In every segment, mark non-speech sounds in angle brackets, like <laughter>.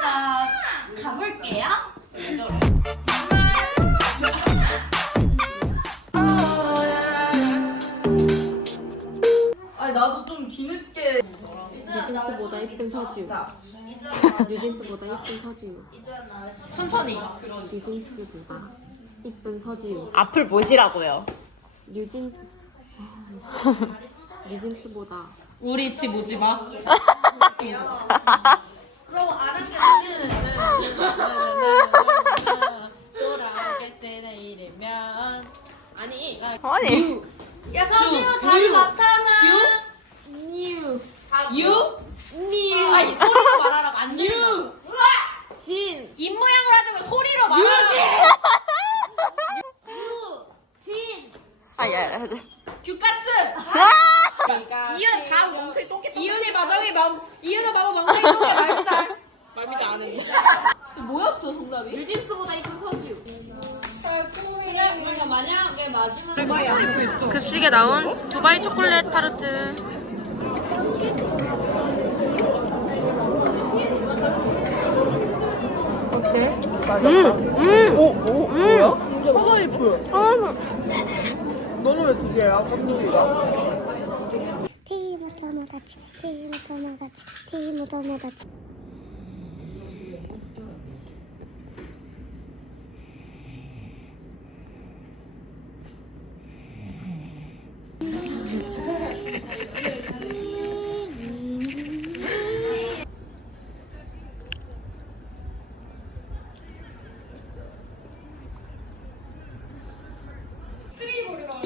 자, 가볼게요. 아니 나도 좀 뒤늦게 뉴진스보다 예쁜 서지우. <laughs> 뉴진스보다 예쁜 서지우. 천천히 뉴진스보다 예쁜 서지우. 앞을 보시라고요. 뉴진스. <laughs> 뉴진스보다 우리 집 오지 마 <laughs> 돌아오겠지 내일이면 아니 아니. 야, 서지우 자리 맡아놔. 뉴. 유? 뉴 아니 소리로 말하라고 안 뉴 진. 입 모양으로 하지 말고 소리로 말하라고 유, 진. 아, 야, 야. 규카츠 이은 다 멍청이 똥개 이윤이 마당이 맘 이윤은 마법 멍청이 똥개 말미잘 말미지 않은 뭐였어 정답이? 뉴진스보다 이쁜 서지우. 그냥 그냥 만약에 마지막 급식에 나온 두바이 초콜릿 타르트. 어때? 맞아. 음, 음, 오, 오, 음. 뭐야? 하나 예뻐요. 아, 너는 왜 두 개야? 깜짝이야. 티 묻어나같이 티 묻어나같이 티 묻어나같이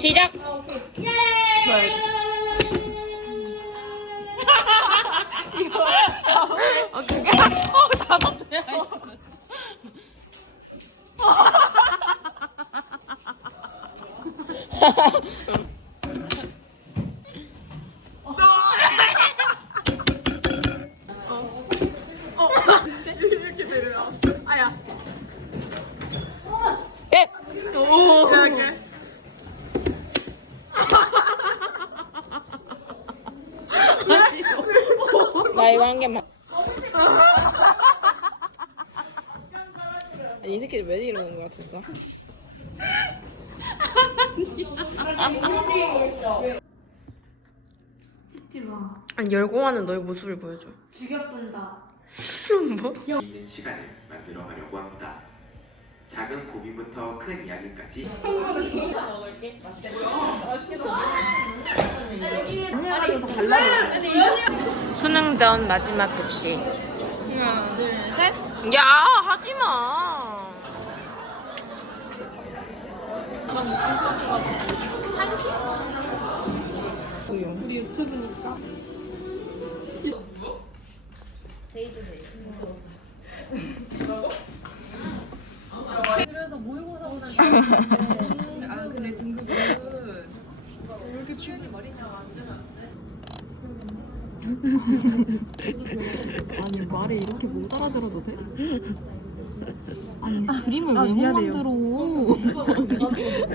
시작. <laughs> 이렇게 내려요. 아야. 끝. 이렇게. 나 이거 한 개만. 아니, 이 새끼들 왜 이러는 거야, 진짜? 아니 열공하는 너의 모습을 보여줘. 죽여뿐다. 뭐? 있는 시간을 만들어 가려고 합니다. 작은 고민부터 큰 이야기까지 수능 전 마지막 급식. 하나 둘 셋 야, 하지 마. <laughs> 아, 근데 등급은 왜 이렇게 취현이 머리냐? 아니 말을 이렇게 못 알아들어도 돼? <laughs> 아니 그림을 왜못 만들어?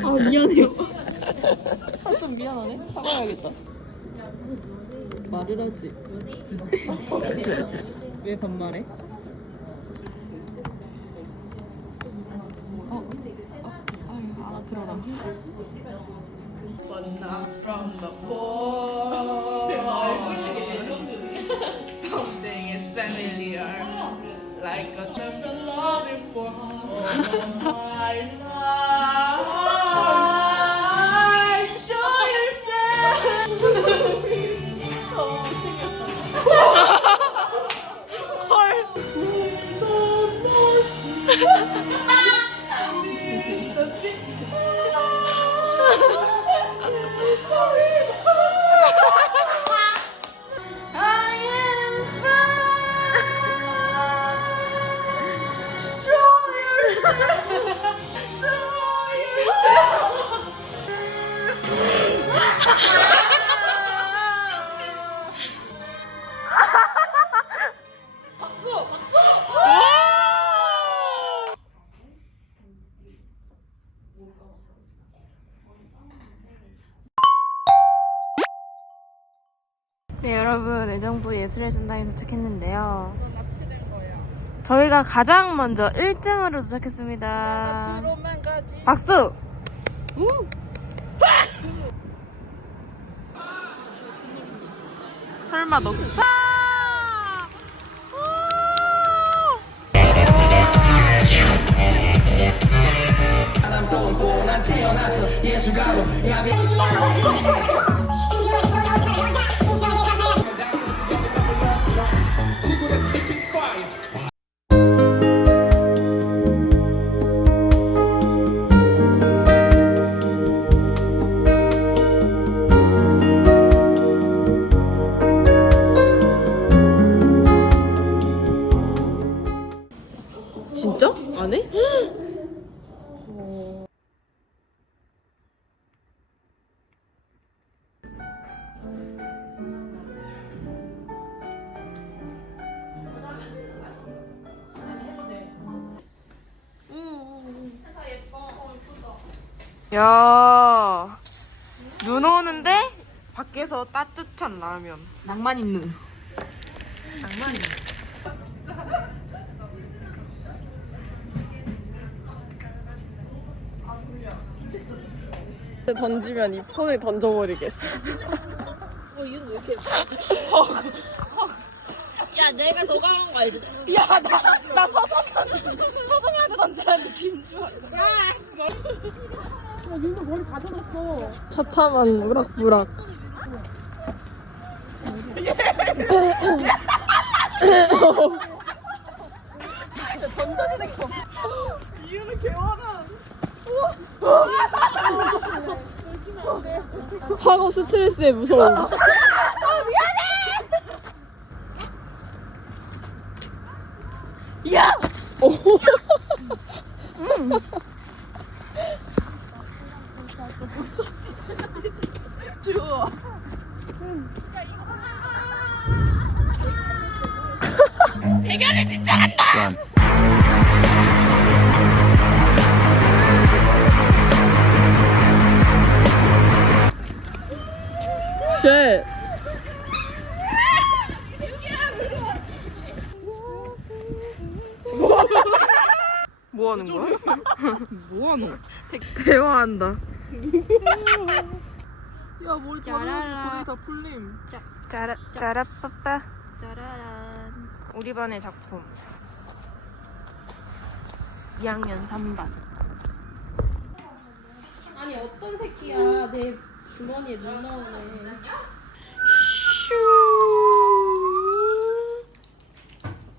아 미안해요. 아 좀 미안하네. 사과해야겠다. 말을 하지. 왜 반말해? 어, 아, 아유, 알아들어라. <laughs> Something is familiar, like a 我快乐。 예술의 전당에 도착했는데요. 납치된 거예요. 저희가 가장 먼저 1등으로 도착했습니다. 박수! 설마 너 진짜? 안 해? 야, 눈 오는데 밖에서 따뜻한 라면. 낭만 있는. 낭만 있는. 던지면 이 폰을 던져버리겠어. 야 내가 저거 하는 거 알지? 야, 나, 나 서성한, 서성한테 던지라는데 김주. 처참한 우락부락. 학업 스트레스에 무서움. 야! 쉣. 뭐 하는 거야? 뭐 하노? 대화한다. 야 머리 자르면서 거의 다 풀림. 짜라, 짜라 빠빠. 짜라란. 우리 반의 작품. 2학년 3반. 아니 어떤 새끼야 내 주머니에 눈 넣으네. 슈.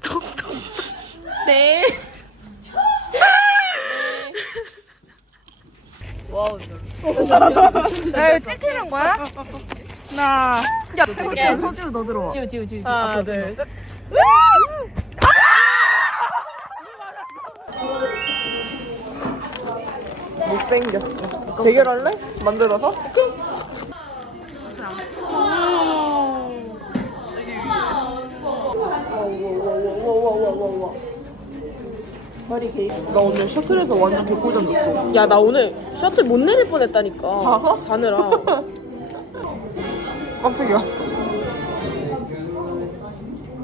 톡톡. 네. 와우. 야, 이거 찍히는 거야? 나. 야, 야, 서주 너 들어와. 지우, 지우, 지우. 하나, 둘, 셋. 못생겼어. 대결할래? 만들어서? 나 오늘 셔틀에서 완전 개꿀잠 잤어. 야, 나 오늘 셔틀 못 내릴 뻔 했다니까. 자서? 자느라. <laughs> 깜짝이야.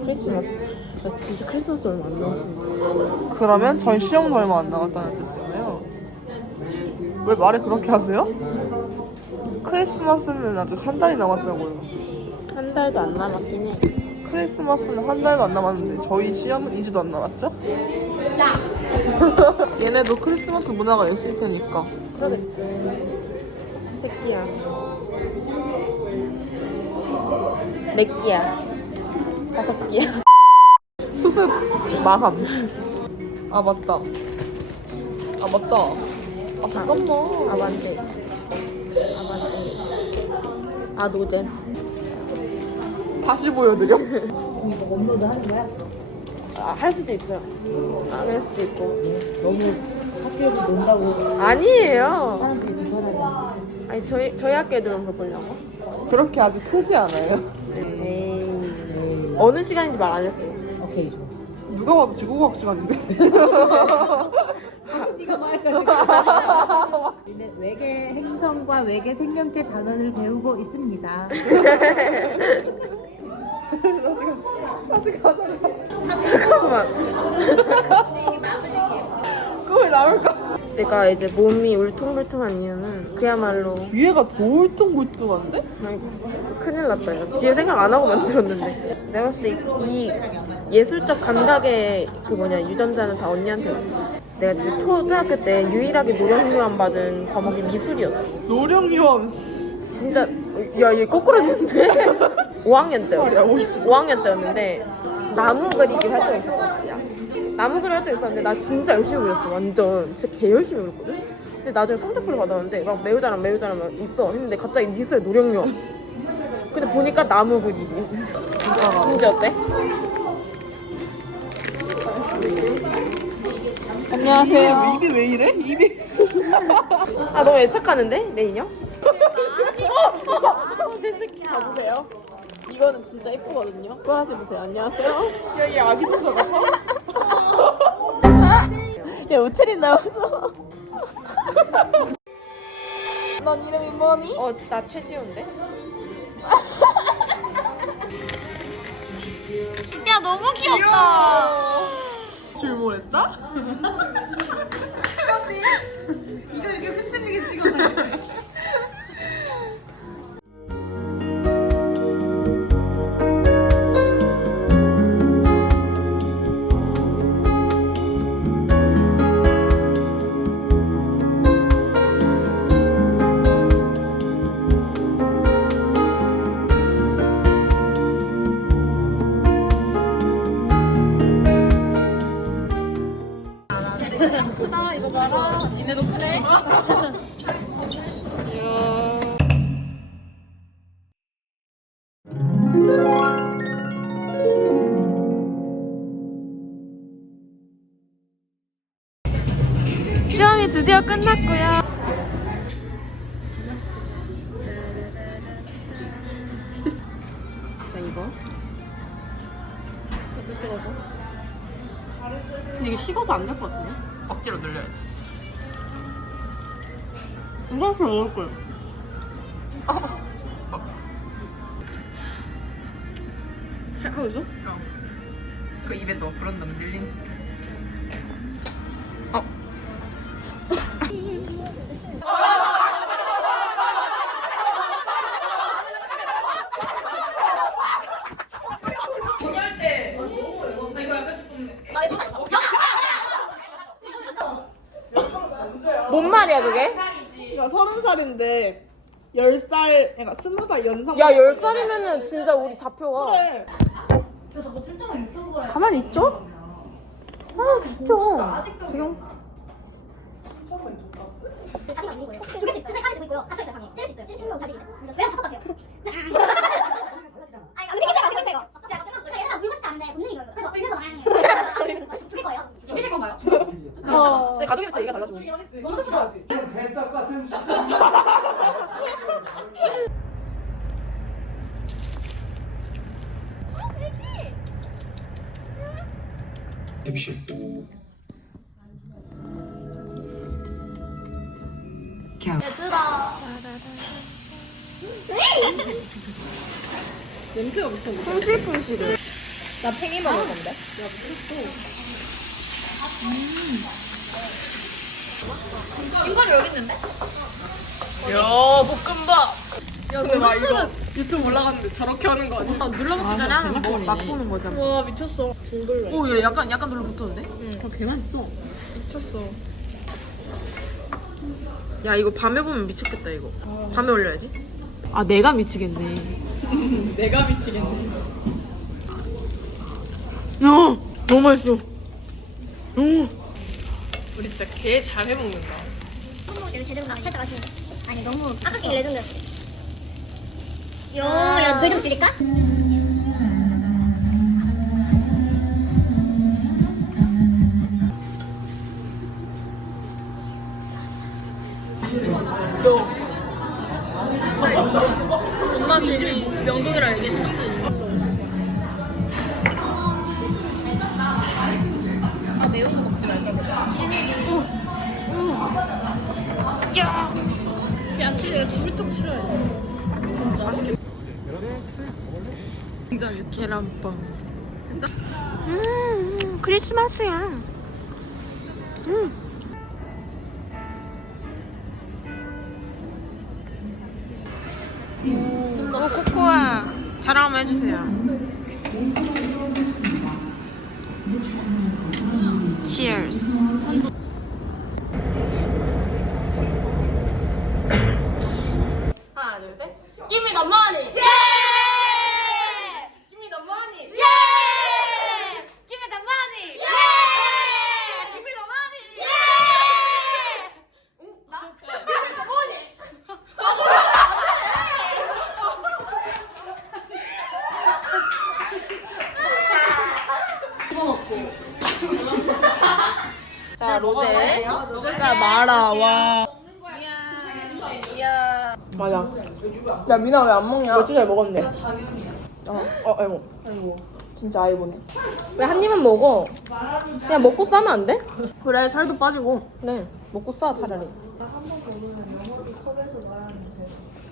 크리스마스. 나 진짜 크리스마스 얼마 안 남았어. 그러면 저희 시험도 얼마 안 남았다는 뜻이잖아요. 왜 말을 그렇게 하세요? 크리스마스는 아직 한 달이 남았다고요. 한 달도 안 남았긴 해. 크리스마스는 한 달도 안 남았는데 저희 시험은 2주도 안 남았죠? <laughs> 얘네도 크리스마스 문화가 있을 테니까 그러겠지. 새끼야. 네 끼야. 다섯 끼야. 수습 마감 아 맞다 아 맞다 아 잠깐만 아반떼. 아반떼. 아, 노잼. 다시 보여드려? 아, 할 수도 있어요. 안 할 수도 있고. 너무 학교에서 논다고. 아니에요. 아니, 저희, 저희 학교 애들은 그걸 보려고? 그렇게 아직 크지 않아요 에이. 어느 시간인지 말 안 했어요. 누가 봐도 지구과학 시간인데 <laughs> 우리는 <laughs> 외계 행성과 외계 생명체 단원을 배우고 있습니다. <laughs> 잠깐만. 그거 왜 나올까? 내가 이제 몸이 울퉁불퉁한 이유는 그야말로 뒤에가 더 울퉁불퉁한데? 아이고 큰일 났다 이거 뒤에 생각 안 하고 만들었는데 내가 봤을 때 이 예술적 감각의 그 뭐냐 유전자는 다 언니한테 왔어 내가 지금 초등학교 때 유일하게 노령유한 받은 과목이 미술이었어 노령유함. 진짜 야 얘 거꾸로 됐는데 5학년 때였어 5학년 때였는데 나무 그리기 활동이 있었거든 나무 그리기 활동이 있었는데 나 진짜 열심히 그렸어 완전 진짜 개 열심히 그렸거든 근데 나중에 성적표를 받았는데 막 매우 잘함 매우 잘함 막 있어 했는데 갑자기 미술 노령요 근데 보니까 나무 그리기 문제 어때? 안녕하세요. 입이 왜 이래? 입이. 아 너무 애착하는데 내 인형? 내 새끼 가보세요 이거는 진짜 예쁘거든요. 꼬라지 보세요 안녕하세요 야, 얘 아기 도서 같아? 야, 우체림 나왔어. <laughs> 넌 이름이 뭐니? 어 나 최지우인데? <laughs> 야 너무 귀엽다. 출몰했다? <laughs> 이거 이렇게 흔들리게 돼. 찍어서 근데 이게 식어서 안 될 것 같은데? 억지로 늘려야지 이렇게 먹을 거야 하고 있어? 그 입에 넣어. 그런 다음에 늘린 척. 뭔 말이야 그게? 그러니까 서른 살인데 열 살, 그러니까 스무 살 연상. 야, 10살이면은 진짜 우리 잡혀가. 그래. 가만히 있죠? 아, 진짜. 지금. 자신 없는 거예요. 죽일 수 있어요. 선생님 칼을 들고 있고요. 갇혀 있어요 방에. 찌를 수 있어요. 찌르시면 자신 있어요. 왜요? 다 똑같아요. 아니 안 생기세요, 안 생기세요. 야, 그러니까 얘네가 물고 싶다 하는데 본능이 그래요. 그래서 울면서 막 죽일 거예요. 죽이실 건가요? 어. 내 가족이 있어 얘가 달라져. 너무 좋다. 캡슐 냄새가 미쳤네. 풍실풍실해. 나 팽이 먹을 건데. 인간이 여기 있는데? 야, 볶음밥. 야, 근데 나 이거 유튜브 올라갔는데 저렇게 하는 거 아니야? 눌러먹기 전에 하는 거 맛보는 거잖아. 와, 미쳤어. 오, 얘 약간, 약간 눌러붙었는데? 응, 개 맛있어. 미쳤어. 야, 이거 밤에 보면 미쳤겠다, 이거. 밤에 올려야지. 아, 내가 미치겠네. <laughs> 내가 미치겠네. 야, 너무 맛있어. 오. 우리 진짜 개 잘 해먹는다. 손목대로 제대로 나면 살짝 아쉬운데. 아니 너무 아깝게 레전드. 요, 야, 불좀 줄일까? 야채 내가 주루통 싫어해. 진짜 맛있겠다. 굉장했어. 계란빵. 음, 크리스마스야. 음. 너무 코코아. 자랑 한번 해주세요. Cheers. 하나, 둘, 셋. Give me the money. 예! Give me the money. 예! Give me the money. 예! Give me the money. 예! 응? 나? Give me the money. 자, 로제. 자, 마라, 와. 맞아. 야 미나 왜 안 먹냐? 몇 주 전에 먹었는데. 어, 어, 아이고. 아이고. 진짜 아이보네. 왜 한 입은 먹어? 그냥 먹고 싸면 안 돼? 그래 살도 빠지고. 그래. 먹고 싸, 차라리.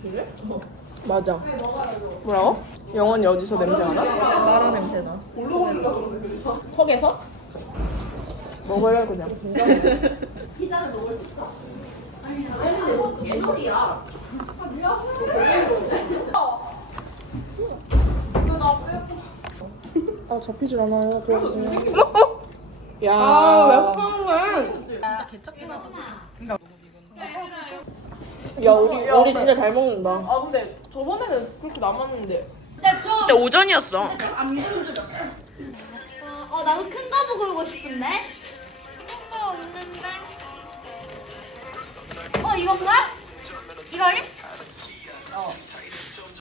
그래? 맞아. 뭐라고? 영원이 어디서 냄새가 나? 마라 냄새 나. 턱에서? 먹으려 그냥. <laughs> 아 잡히질 않아요. 도와주세요. 야. 아? 진짜 하다. 야, 우리 우리 진짜 잘 먹는다. 아 근데 저번에는 그렇게 남았는데. 그때 오전이었어. 어, 나도 큰거 먹고 싶은데? 거 없는데? 어, 이건가? 이거요? 어.